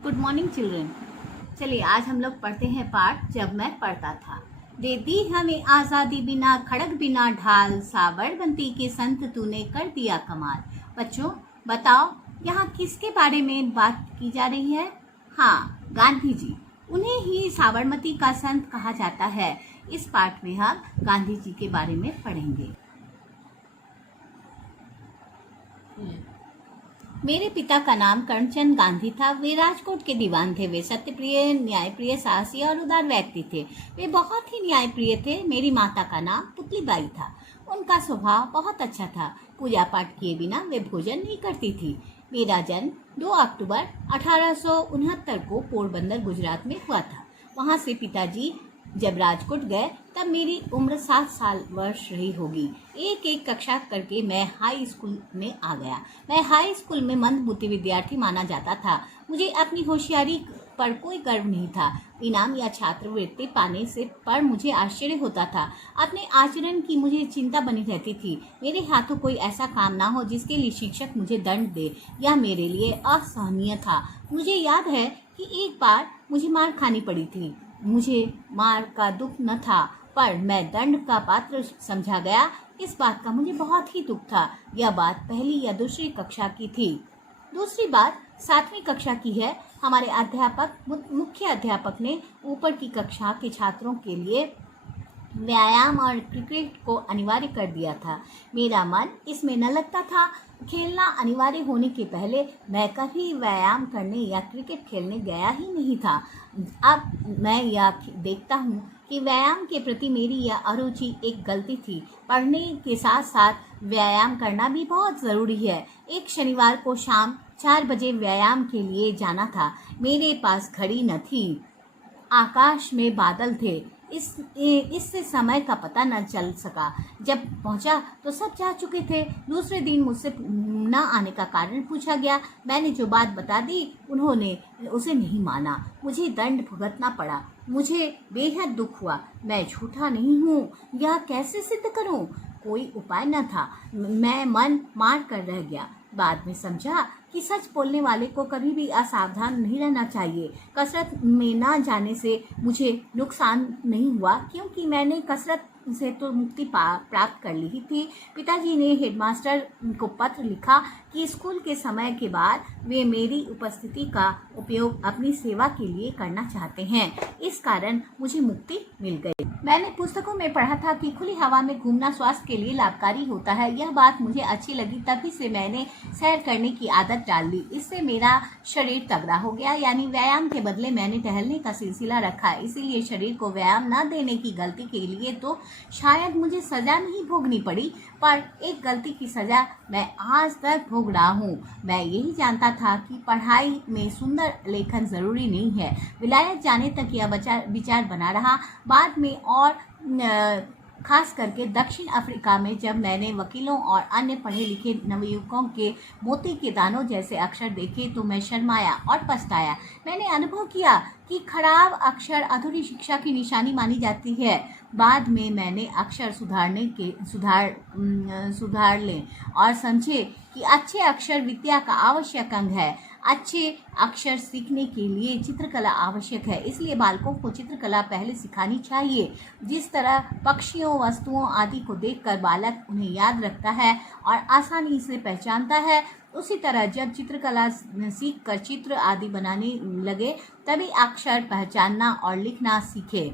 Good morning children. चलिए आज हम लोग पढ़ते हैं पाठ जब मैं पढ़ता था। दे दी हमें आज़ादी बिना खड़ग बिना ढाल, साबरमती के संत तूने कर दिया कमाल। बच्चों बताओ यहाँ किसके बारे में बात की जा रही है? हाँ, गांधी जी। उन्हें ही साबरमती का संत कहा जाता है। इस पाठ में हम गांधी जी के बारे में पढ़ेंगे। मेरे पिता का नाम करमचंद गांधी था। वे राजकोट के दीवान थे। वे सत्यप्रिय, न्यायप्रिय, साहसी और उदार व्यक्ति थे। वे बहुत ही न्यायप्रिय थे। मेरी माता का नाम पुतलीबाई था। उनका स्वभाव बहुत अच्छा था। पूजा पाठ किए बिना वे भोजन नहीं करती थी। मेरा जन्म 2 अक्टूबर 1869 को पोरबंदर गुजरात में हुआ था। वहाँ से पिताजी जब राजकोट गए तब मेरी उम्र 7 वर्ष रही होगी। एक एक कक्षा करके मैं हाई स्कूल में आ गया। मैं हाई स्कूल में मंदबुद्धि विद्यार्थी माना जाता था। मुझे अपनी होशियारी पर कोई गर्व नहीं था। इनाम या छात्रवृत्ति पाने से पर मुझे आश्चर्य होता था। अपने आचरण की मुझे चिंता बनी रहती थी। मेरे हाथों कोई ऐसा काम ना हो जिसके लिए शिक्षक मुझे दंड दे। यह मेरे लिए असहनीय था। मुझे याद है कि एक बार मुझे मार खानी पड़ी थी। मुझे मार का दुख न था, पर मैं दंड का पात्र समझा गया। इस बात का मुझे बहुत ही दुख था। यह बात पहली या दूसरी कक्षा की थी। दूसरी बात 7वीं कक्षा की है। हमारे मुख्य अध्यापक ने ऊपर की कक्षा के छात्रों के लिए व्यायाम और क्रिकेट को अनिवार्य कर दिया था। मेरा मन इसमें न लगता था। खेलना अनिवार्य होने के पहले मैं कभी व्यायाम करने या क्रिकेट खेलने गया ही नहीं था। अब मैं यह देखता हूँ कि व्यायाम के प्रति मेरी यह अरुचि एक गलती थी। पढ़ने के साथ साथ व्यायाम करना भी बहुत ज़रूरी है। एक शनिवार को शाम 4 बजे व्यायाम के लिए जाना था। मेरे पास घड़ी न थी। आकाश में बादल थे। इससे समय का पता न चल सका। जब पहुंचा तो सब जा चुके थे। दूसरे दिन मुझसे न आने का कारण पूछा गया। मैंने जो बात बता दी उन्होंने उसे नहीं माना। मुझे दंड भुगतना पड़ा। मुझे बेहद दुख हुआ। मैं झूठा नहीं हूँ। यह कैसे सिद्ध करूँ? कोई उपाय न था। मैं मन मार कर रह गया। बाद में समझा कि सच बोलने वाले को कभी भी असावधान नहीं रहना चाहिए। कसरत में न जाने से मुझे नुकसान नहीं हुआ, क्योंकि मैंने कसरत से तो मुक्ति प्राप्त कर ली ही थी। पिताजी ने हेडमास्टर को पत्र लिखा कि स्कूल के समय के बाद वे मेरी उपस्थिति का उपयोग अपनी सेवा के लिए करना चाहते हैं। इस कारण मुझे मुक्ति मिल गई। मैंने पुस्तकों में पढ़ा था कि खुली हवा में घूमना स्वास्थ्य के लिए लाभकारी होता है। यह बात मुझे अच्छी लगी। तभी से मैंने सैर करने की आदत डाल ली। इससे मेरा शरीर तगड़ा हो गया। यानी व्यायाम के बदले मैंने टहलने का सिलसिला रखा। इसीलिए शरीर को व्यायाम न देने की गलती के लिए तो शायद मुझे सजा नहीं भोगनी पड़ी, पर एक गलती की सजा मैं आज तक भोग रहा हूँ। मैं यही जानता था कि पढ़ाई में सुंदर लेखन जरूरी नहीं है। विलायत जाने तक यह विचार बना रहा। बाद में और खास करके दक्षिण अफ्रीका में जब मैंने वकीलों और अन्य पढ़े लिखे नवयुवकों के मोती के दानों जैसे अक्षर देखे तो मैं शर्माया और पछताया। मैंने अनुभव किया कि खराब अक्षर अधूरी शिक्षा की निशानी मानी जाती है। बाद में मैंने अक्षर सुधार लें और समझे कि अच्छे अक्षर विद्या का आवश्यक अंग है। अच्छे अक्षर सीखने के लिए चित्रकला आवश्यक है। इसलिए बालकों को चित्रकला पहले सिखानी चाहिए। जिस तरह पक्षियों, वस्तुओं आदि को देखकर बालक उन्हें याद रखता है और आसानी से पहचानता है, उसी तरह जब चित्रकला सीखकर चित्र आदि बनाने लगे तभी अक्षर पहचानना और लिखना सीखे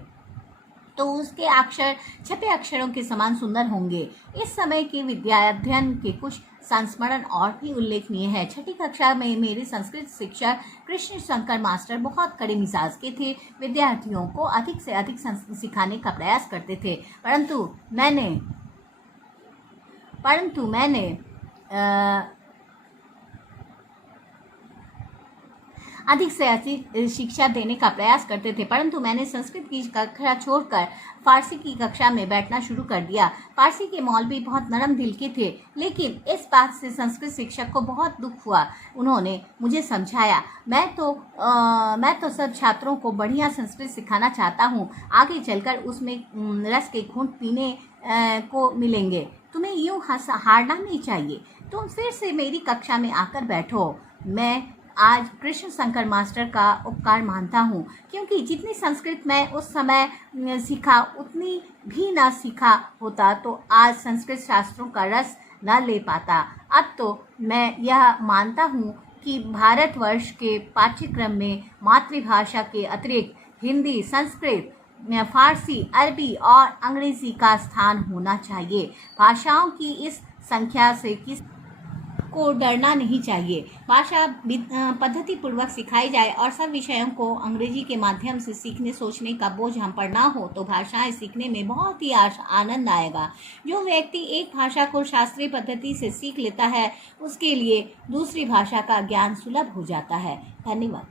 तो उसके अक्षर छपे अक्षरों के समान सुंदर होंगे। इस समय के विद्याध्ययन के कुछ संस्मरण और भी उल्लेखनीय है। 6ठी कक्षा में मेरे संस्कृत शिक्षक कृष्ण शंकर मास्टर बहुत कड़े मिजाज के थे। विद्यार्थियों को अधिक से अधिक सिखाने का प्रयास करते थे, परंतु मैंने अधिक से अधिक शिक्षा देने का प्रयास करते थे, परंतु मैंने संस्कृत की कक्षा छोड़कर फारसी की कक्षा में बैठना शुरू कर दिया। फारसी के मौलवी बहुत नरम दिल के थे, लेकिन इस बात से संस्कृत शिक्षक को बहुत दुख हुआ। उन्होंने मुझे समझाया, मैं तो सब छात्रों को बढ़िया संस्कृत सिखाना चाहता हूँ। आगे चलकर उसमें रस के घूंट पीने को मिलेंगे। तुम्हें यूँ हारना नहीं चाहिए। तुम फिर से मेरी कक्षा में आकर बैठो। मैं आज कृष्ण शंकर मास्टर का उपकार मानता हूँ, क्योंकि जितनी संस्कृत मैं उस समय सीखा उतनी भी ना सीखा होता तो आज संस्कृत शास्त्रों का रस न ले पाता। अब तो मैं यह मानता हूँ कि भारतवर्ष के पाठ्यक्रम में मातृभाषा के अतिरिक्त हिंदी, संस्कृत, फारसी, अरबी और अंग्रेजी का स्थान होना चाहिए। भाषाओं की इस संख्या से किस को डरना नहीं चाहिए। भाषा पद्धति पूर्वक सिखाई जाए और सब विषयों को अंग्रेजी के माध्यम से सीखने सोचने का बोझ हम पर ना हो तो भाषाएं सीखने में बहुत ही आनंद आएगा। जो व्यक्ति एक भाषा को शास्त्रीय पद्धति से सीख लेता है उसके लिए दूसरी भाषा का ज्ञान सुलभ हो जाता है। धन्यवाद।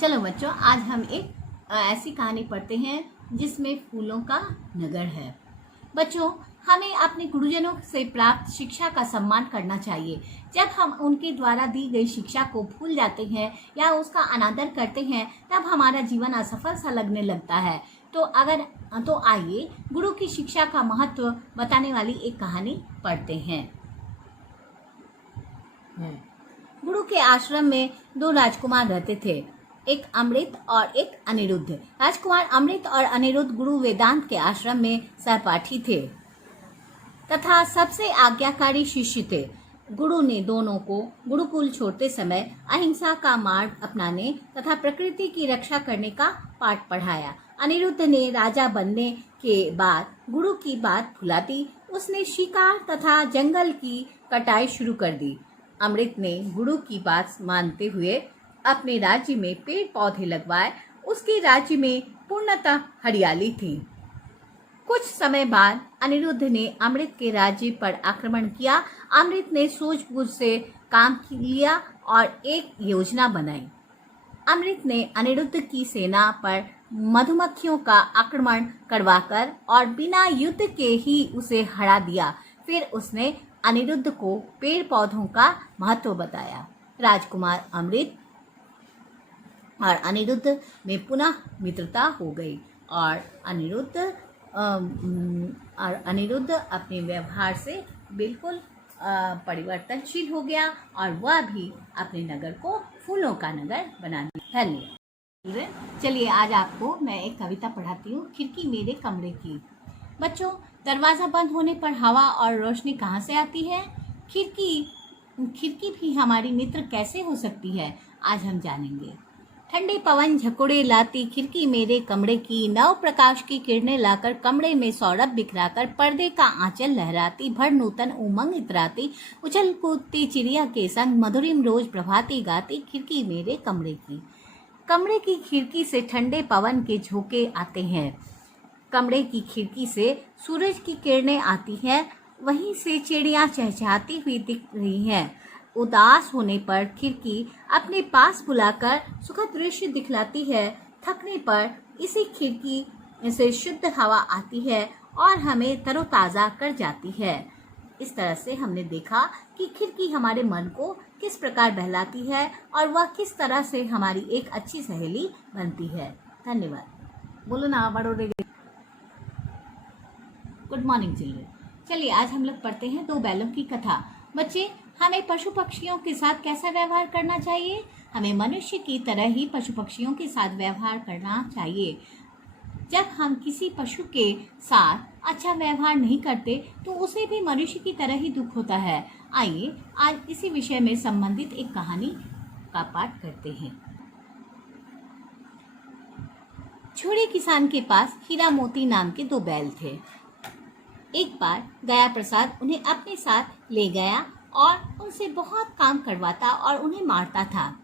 चलो बच्चों, आज हम एक ऐसी कहानी पढ़ते हैं जिसमें फूलों का नगर है। बच्चों, हमें अपने गुरुजनों से प्राप्त शिक्षा का सम्मान करना चाहिए। जब हम उनके द्वारा दी गई शिक्षा को भूल जाते हैं या उसका अनादर करते हैं तब हमारा जीवन असफल सा लगने लगता है। तो आइए गुरु की शिक्षा का महत्व बताने वाली एक कहानी पढ़ते हैं। गुरु के आश्रम में 2 राजकुमार रहते थे, एक अमृत और एक अनिरुद्ध। राजकुमार अमृत और अनिरुद्ध गुरु वेदांत के आश्रम में सहपाठी थे तथा सबसे आज्ञाकारी शिष्य थे। गुरु ने दोनों को गुरुकुल छोड़ते समय अहिंसा का मार्ग अपनाने तथा प्रकृति की रक्षा करने का पाठ पढ़ाया। अनिरुद्ध ने राजा बनने के बाद गुरु की बात भुला दी। उसने शिकार तथा जंगल की कटाई शुरू कर दी। अमृत ने गुरु की बात मानते हुए अपने राज्य में पेड़ पौधे लगवाए। उसके राज्य में पूर्णतः हरियाली थी। कुछ समय बाद अनिरुद्ध ने अमृत के राज्य पर आक्रमण किया। अमृत ने सूझबूझ से काम लिया और एक योजना बनाई। अमृत ने अनिरुद्ध की सेना पर मधुमक्खियों का आक्रमण करवाकर और बिना युद्ध के ही उसे हरा दिया। फिर उसने अनिरुद्ध को पेड़ पौधों का महत्व बताया। राजकुमार अमृत और अनिरुद्ध में पुनः मित्रता हो गई और अनिरुद्ध अपने व्यवहार से बिल्कुल परिवर्तनशील हो गया और वह भी अपने नगर को फूलों का नगर बना दिया। धन्यवाद। चलिए आज आपको मैं एक कविता पढ़ाती हूँ, खिड़की मेरे कमरे की। बच्चों, दरवाज़ा बंद होने पर हवा और रोशनी कहाँ से आती है? खिड़की भी हमारी मित्र कैसे हो सकती है, आज हम जानेंगे। ठंडे पवन झकोड़े लाती खिड़की मेरे कमरे की, नव प्रकाश की किरणें लाकर कमरे में सौरभ बिखराकर पर्दे का आंचल लहराती, भर नूतन उमंग इतराती, उछल कूदती चिड़िया के संग मधुरिम रोज प्रभाती गाती खिड़की मेरे कमरे की। कमरे की खिड़की से ठंडे पवन के झोंके आते हैं। कमरे की खिड़की से सूरज की किरणें आती हैं। वहीं से चिड़ियाँ चहचहाती हुई दिख रही हैं। उदास होने पर खिड़की अपने पास बुलाकर सुखद दृश्य दिखलाती है। थकने पर इसी खिड़की से शुद्ध हवा आती है और हमें तरोताज़ा कर जाती है। इस तरह से हमने देखा कि खिड़की हमारे मन को किस प्रकार बहलाती है और वह किस तरह से हमारी एक अच्छी सहेली बनती है। धन्यवाद। बोलो ना बड़ों। Good morning children. चलिए आज हम लोग पढ़ते हैं 2 बैलों की कथा। बच्चे, हमें पशु पक्षियों के साथ कैसा व्यवहार करना चाहिए? हमें मनुष्य की तरह ही पशु पक्षियों के साथ व्यवहार करना चाहिए। जब हम किसी पशु के साथ अच्छा व्यवहार नहीं करते तो उसे भी मनुष्य की तरह ही दुख होता है। आइए आज इसी विषय में संबंधित एक कहानी का पाठ करते हैं। छोटे किसान के पास हीरा मोती नाम के 2 बैल थे। एक बार गया प्रसाद उन्हें अपने साथ ले गया और उनसे बहुत काम करवाता और उन्हें मारता था।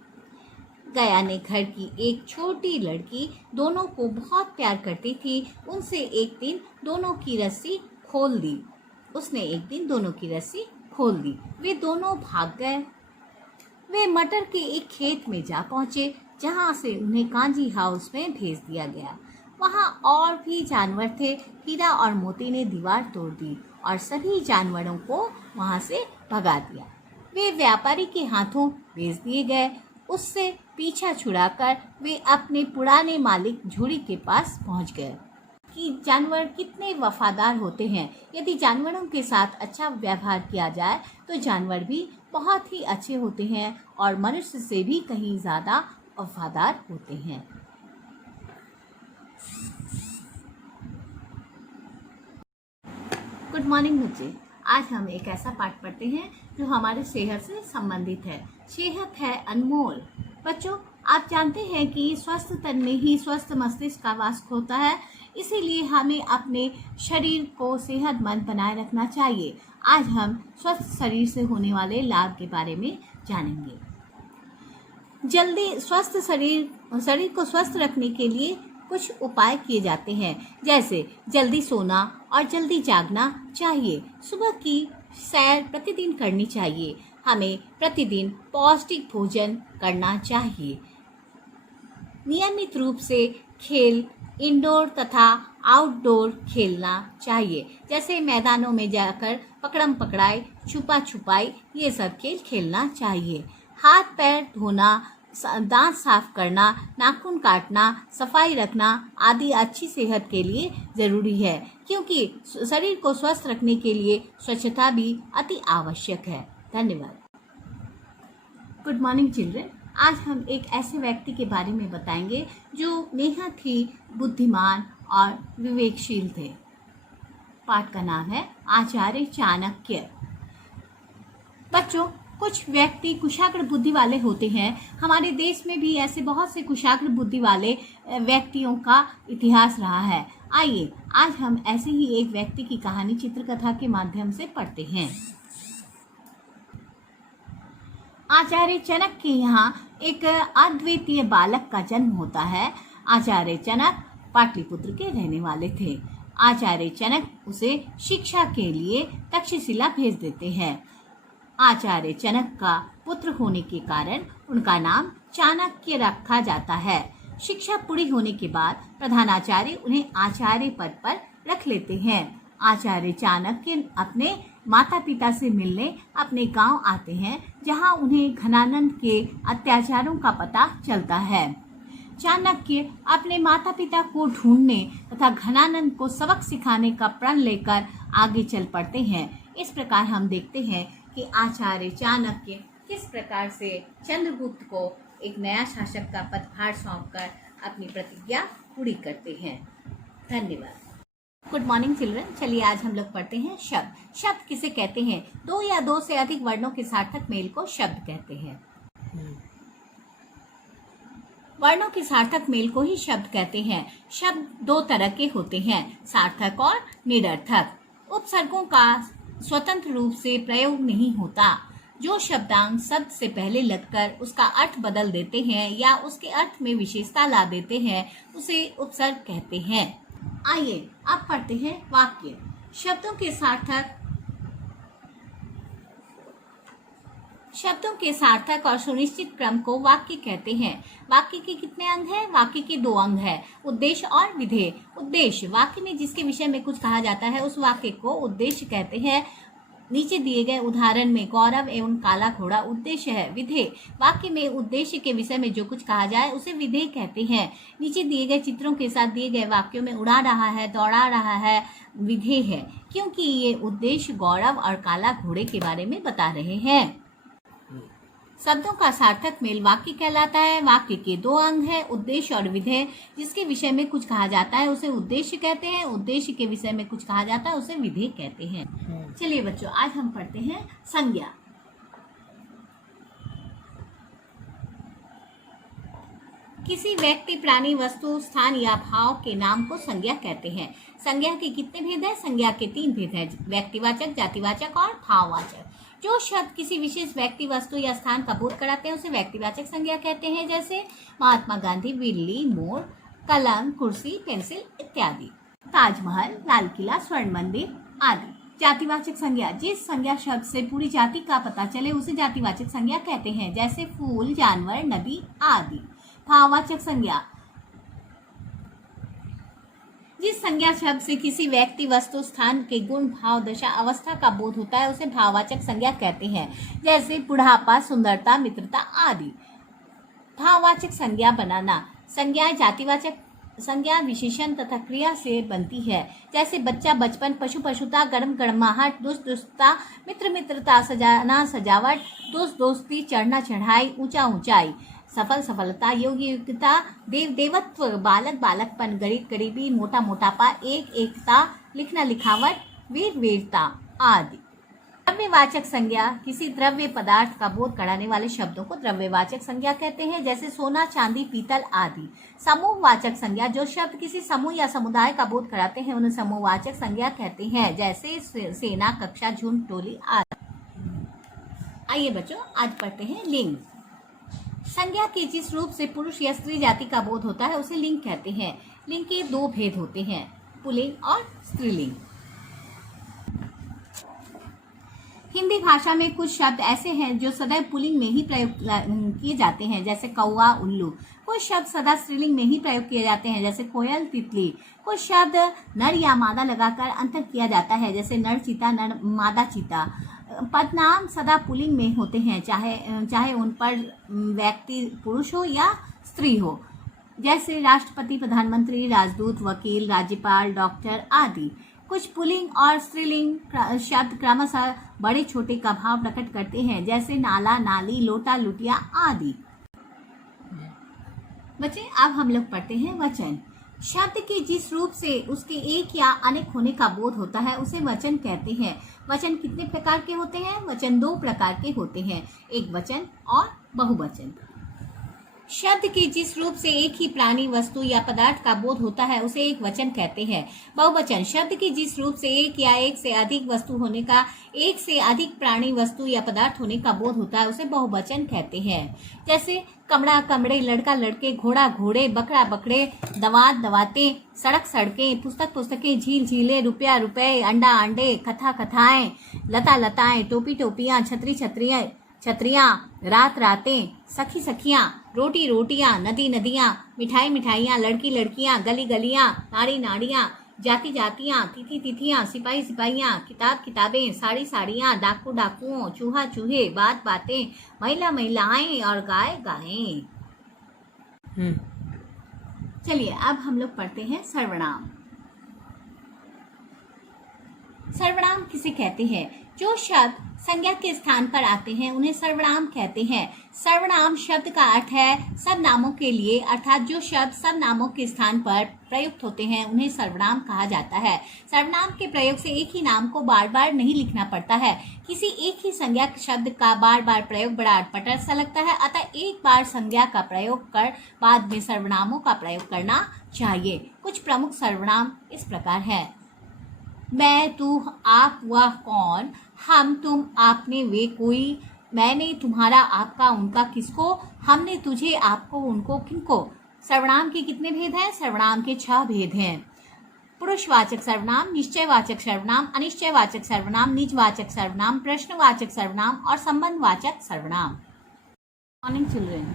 गया ने घर की एक छोटी लड़की दोनों को बहुत प्यार करती थी, उनसे एक दिन दोनों की रस्सी खोल दी। उसने एक दिन दोनों की रस्सी खोल दी। वे दोनों भाग गए। वे मटर के एक खेत में जा पहुंचे जहां से उन्हें कांजी हाउस में भेज दिया गया। वहां और भी जानवर थे। हीरा और मोती ने दीवार तोड़ दी और सभी जानवरों को वहां से भगा दिया। वे व्यापारी के हाथों बेच दिए गए। उससे पीछा छुड़ाकर वे अपने पुराने मालिक झूड़ी के पास पहुंच गए। कि जानवर कितने वफादार होते हैं। यदि जानवरों के साथ अच्छा व्यवहार किया जाए तो जानवर भी बहुत ही अच्छे होते हैं और मनुष्य से भी कहीं ज़्यादा वफादार होते हैं। गुड मॉर्निंग बच्चे, आज हम एक ऐसा पाठ पढ़ते हैं जो हमारे सेहत से संबंधित है। सेहत है अनमोल। बच्चों, आप जानते हैं कि स्वस्थ तन में ही स्वस्थ मस्तिष्क का वास होता है, इसीलिए हमें अपने शरीर को सेहतमंद बनाए रखना चाहिए। आज हम स्वस्थ शरीर से होने वाले लाभ के बारे में जानेंगे। जल्दी स्वस्थ शरीर को स्वस्थ रखने के लिए कुछ उपाय किए जाते हैं, जैसे जल्दी सोना और जल्दी जागना चाहिए। सुबह की सैर प्रतिदिन करनी चाहिए। हमें प्रतिदिन पौष्टिक भोजन करना चाहिए। नियमित रूप से खेल इंडोर तथा आउटडोर खेलना चाहिए, जैसे मैदानों में जाकर पकड़म पकड़ाई, छुपा छुपाई, ये सब खेल खेलना चाहिए। हाथ पैर धोना, दांत साफ करना, नाखून काटना, सफाई रखना आदि अच्छी सेहत के लिए ज़रूरी है, क्योंकि शरीर को स्वस्थ रखने के लिए स्वच्छता भी अति आवश्यक है। धन्यवाद। गुड मॉर्निंग चिल्ड्रन, आज हम एक ऐसे व्यक्ति के बारे में बताएंगे जो बेहद ही बुद्धिमान और विवेकशील थे। पाठ का नाम है आचार्य चाणक्य। बच्चों, कुछ व्यक्ति कुशाग्र बुद्धि वाले होते हैं। हमारे देश में भी ऐसे बहुत से कुशाग्र बुद्धि वाले व्यक्तियों का इतिहास रहा है। आइए आज हम ऐसे ही एक व्यक्ति की कहानी चित्रकथा के माध्यम से पढ़ते हैं। आचार्य चाणक्य के यहाँ एक अद्वितीय बालक का जन्म होता है। आचार्य चाणक्य पाटलिपुत्र के रहने वाले थे। आचार्य चाणक्य उसे शिक्षा के लिए तक्षशिला भेज देते हैं। आचार्य चाणक्य का पुत्र होने के कारण उनका नाम चाणक्य रखा जाता है। शिक्षा पूरी होने के बाद प्रधानाचार्य उन्हें आचार्य पद पर रख लेते हैं। आचार्य चाणक्य अपने माता पिता से मिलने अपने गांव आते हैं, जहां उन्हें घनानंद के अत्याचारों का पता चलता है। चाणक्य अपने माता पिता को ढूंढने तथा घनानंद को सबक सिखाने का प्रण लेकर आगे चल पड़ते हैं। इस प्रकार हम देखते हैं कि आचार्य चाणक्य किस प्रकार से चंद्रगुप्त को एक नया शासक का पदभार सौंपकर अपनी प्रतिज्ञा पूरी करते हैं। धन्यवाद। गुड मॉर्निंग चिल्ड्रन, चलिए आज हम लोग पढ़ते हैं शब्द। शब्द किसे कहते हैं? दो या दो से अधिक वर्णों के सार्थक मेल को शब्द कहते हैं। वर्णों के सार्थक मेल को ही शब्द कहते हैं। शब्द दो तरह के होते हैं, सार्थक और निरर्थक। उपसर्गों का स्वतंत्र रूप से प्रयोग नहीं होता। जो शब्दांश शब्द से पहले लगकर उसका अर्थ बदल देते हैं या उसके अर्थ में विशेषता ला देते हैं, उसे उपसर्ग कहते हैं। आइए अब पढ़ते हैं वाक्य। शब्दों के सार्थक और सुनिश्चित क्रम को वाक्य कहते हैं। वाक्य के कितने अंग हैं? वाक्य के दो अंग हैं, उद्देश्य और विधेय। उद्देश्य, वाक्य में जिसके विषय में कुछ कहा जाता है उस वाक्य को उद्देश्य कहते हैं। नीचे दिए गए उदाहरण में गौरव एवं काला घोड़ा उद्देश्य है। विधेय, वाक्य में उद्देश्य के विषय में जो कुछ कहा जाए उसे विधेय कहते हैं। नीचे दिए गए चित्रों के साथ दिए गए वाक्यों में उड़ा रहा है, दौड़ा रहा है विधेय है, क्योंकि ये उद्देश्य गौरव और काला घोड़े के बारे में बता रहे हैं। शब्दों का सार्थक मेल वाक्य कहलाता है। वाक्य के दो अंग हैं, उद्देश्य और विधेय। जिसके विषय में कुछ कहा जाता है उसे उद्देश्य कहते हैं, उद्देश्य के विषय में कुछ कहा जाता है उसे विधेय कहते हैं। चलिए बच्चों, आज हम पढ़ते हैं संज्ञा। किसी व्यक्ति, प्राणी, वस्तु, स्थान या भाव के नाम को संज्ञा कहते हैं। संज्ञा के कितने भेद हैं? संज्ञा के 3 भेद हैं, व्यक्तिवाचक, जातिवाचक और भाववाचक। जो शब्द किसी विशेष व्यक्ति, वस्तु या स्थान का बोध कराते हैं उसे व्यक्तिवाचक संज्ञा कहते हैं, जैसे महात्मा गांधी, बिल्ली, मोर, कलम, कुर्सी, पेंसिल इत्यादि। ताजमहल, लाल किला, स्वर्ण मंदिर आदि। जातिवाचक संज्ञा, जिस संज्ञा शब्द से पूरी जाति का पता चले उसे जातिवाचक संज्ञा कहते हैं, जैसे फूल, जानवर, नदी आदि। भाववाचक संज्ञा, जिस संज्ञा शब्द से किसी व्यक्ति, वस्तु, स्थान के गुण, भाव, दशा, अवस्था का बोध होता है उसे भाववाचक संज्ञा कहते हैं, जैसे बुढ़ापा, सुंदरता, मित्रता आदि। भाववाचक संज्ञा बनाना, संज्ञाएं जातिवाचक संज्ञा विशेषण तथा क्रिया से बनती है। जैसे बच्चा बचपन, पशु पशुता, गर्म गरमाहट, दुष्ट दुष्टता, मित्र मित्रता, सजाना सजावट, दोस्त दोस्ती, चढ़ना चढ़ाई, ऊंचा ऊंचाई, सफल सफलता, योगी योग्यता, देव देवत्व, बालक बालकपन, गरीब गरीबी, मोटा मोटापा, एक एकता, लिखना लिखावट, वीर वीरता आदि। द्रव्यवाचक संज्ञा किसी द्रव्य पदार्थ का बोध कराने वाले शब्दों को द्रव्यवाचक संज्ञा कहते हैं, जैसे सोना, चांदी, पीतल आदि। समूहवाचक संज्ञा जो शब्द किसी समूह या समुदाय का बोध कराते हैं उन्हें समूहवाचक संज्ञा कहते हैं, जैसे सेना, कक्षा, झुंड, टोली आदि। आइए बच्चों, आज पढ़ते हैं लिंग। संज्ञा के जिस रूप से पुरुष या स्त्री जाति का बोध होता है उसे लिंग कहते हैं। लिंग के दो भेद होते हैं, पुल्लिंग और स्त्रीलिंग। हिंदी भाषा में कुछ शब्द ऐसे हैं जो सदैव पुल्लिंग में ही प्रयोग किए जाते हैं, जैसे कौवा, उल्लू। कुछ शब्द सदा स्त्रीलिंग में ही प्रयोग किए जाते हैं, जैसे कोयल, तितली। कुछ शब्द नर या मादा लगाकर अंतर किया जाता है, जैसे नर चीता, नर मादा चीता। पदनाम सदा पुल्लिंग में होते हैं, चाहे उन पर व्यक्ति पुरुष हो या स्त्री हो, जैसे राष्ट्रपति, प्रधानमंत्री, राजदूत, वकील, राज्यपाल, डॉक्टर आदि। कुछ पुल्लिंग और स्त्रीलिंग शब्द क्रमशः बड़े छोटे का भाव प्रकट करते हैं, जैसे नाला, नाली, लोटा, लुटिया आदि। बच्चे, अब हम लोग पढ़ते हैं वचन। शब्द के जिस रूप से उसके एक या अनेक होने का बोध होता है उसे वचन कहते हैं। वचन कितने प्रकार के होते हैं? वचन दो प्रकार के होते हैं, एक वचन और बहुवचन। शब्द के जिस रूप से एक ही प्राणी, वस्तु या पदार्थ का बोध होता है उसे एक वचन कहते हैं। बहुवचन शब्द के जिस रूप से एक या एक से अधिक वस्तु होने का, एक से अधिक प्राणी, वस्तु या पदार्थ होने का बोध होता है उसे बहुवचन कहते हैं। जैसे कमरा कमरे, लड़का लड़के, घोड़ा घोड़े, बकरा बकरे, दवात दवातें, सड़क सड़कें, पुस्तक पुस्तकें, झील झीलें, रुपया रुपए, अंडा अंडे, कथा कथाएं, लता लताएं, टोपी टोपियां, छतरी छतरियां, रात रातें, सखी सखियां, रोटी रोटियां, नदी नदियां, मिठाई मिठाइयां, लड़की लड़कियां, गली गलियां, नाड़ी नाड़ियां, जाति जातियां, तिथि तिथियां, सिपाही सिपाहियां, किताब किताबें, साड़ी साड़ियां, डाकू डाकुओं, चूहा चूहे, बात बातें, महिला महिलाएं और गाय गायें। चलिए अब हम लोग पढ़ते हैं सर्वनाम। सर्वनाम किसे कहते हैं? जो शब्द संज्ञा के स्थान पर आते हैं उन्हें सर्वनाम कहते हैं। सर्वनाम शब्द का अर्थ है सब नामों के लिए, अर्थात जो शब्द सब नामों के स्थान पर प्रयुक्त होते हैं उन्हें सर्वनाम कहा जाता है। सर्वनाम के प्रयोग से एक ही नाम को बार बार नहीं लिखना पड़ता है। किसी एक ही संज्ञा शब्द का बार बार प्रयोग बड़ा अटपटा सा लगता है, अतः एक बार संज्ञा का प्रयोग कर बाद में सर्वनामों का प्रयोग करना चाहिए। कुछ प्रमुख सर्वनाम इस प्रकार है: मैं, तू, आप, वह, कौन, हम, तुम, आपने, वे, कोई, मैंने, तुम्हारा, आपका, उनका, किसको, हमने, तुझे, आपको, उनको, किनको। सर्वनाम के कितने भेद हैं? सर्वनाम के 6 भेद हैं। पुरुषवाचक सर्वनाम, निश्चयवाचक सर्वनाम, अनिश्चयवाचक सर्वनाम, निजवाचक सर्वनाम, प्रश्नवाचक सर्वनाम और संबंधवाचक सर्वनाम। Morning children.